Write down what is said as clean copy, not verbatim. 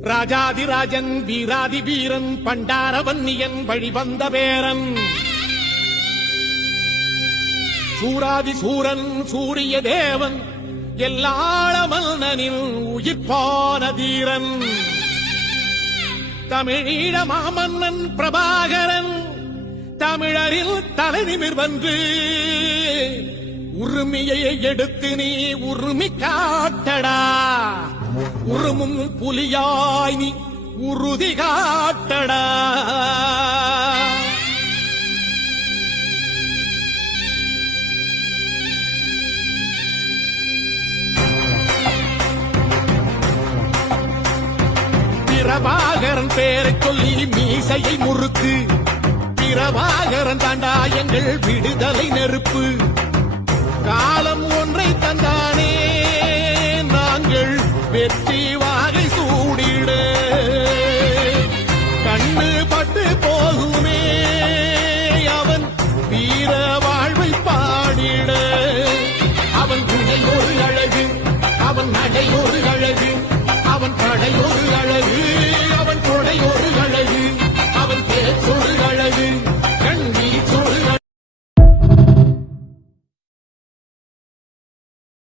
ராஜாதிராஜன் வீராதி வீரன் பண்டாரவன்னியன் வழிவந்த பேரன் சூராதி சூரன் சூரிய தேவன் எல்லாள மன்னனின் உயிர்ப்பான தீரன் தமிழீழ மாமன்னன் பிரபாகரன் தமிழரில் தலை நிமிர்வன்று உரிமையை எடுத்து நீ உரிமை காட்டடா உருமும் புலியாய் நீ உறுதி காட்டடா. பிரபாகரன் பேரை சொல்லி மீசையை முறுக்கு பிரபாகரன் தாண்டா எங்கள் விடுதலை நெருப்பு காலம் ஒன்றை தந்தானே நாங்கள் வெற்றி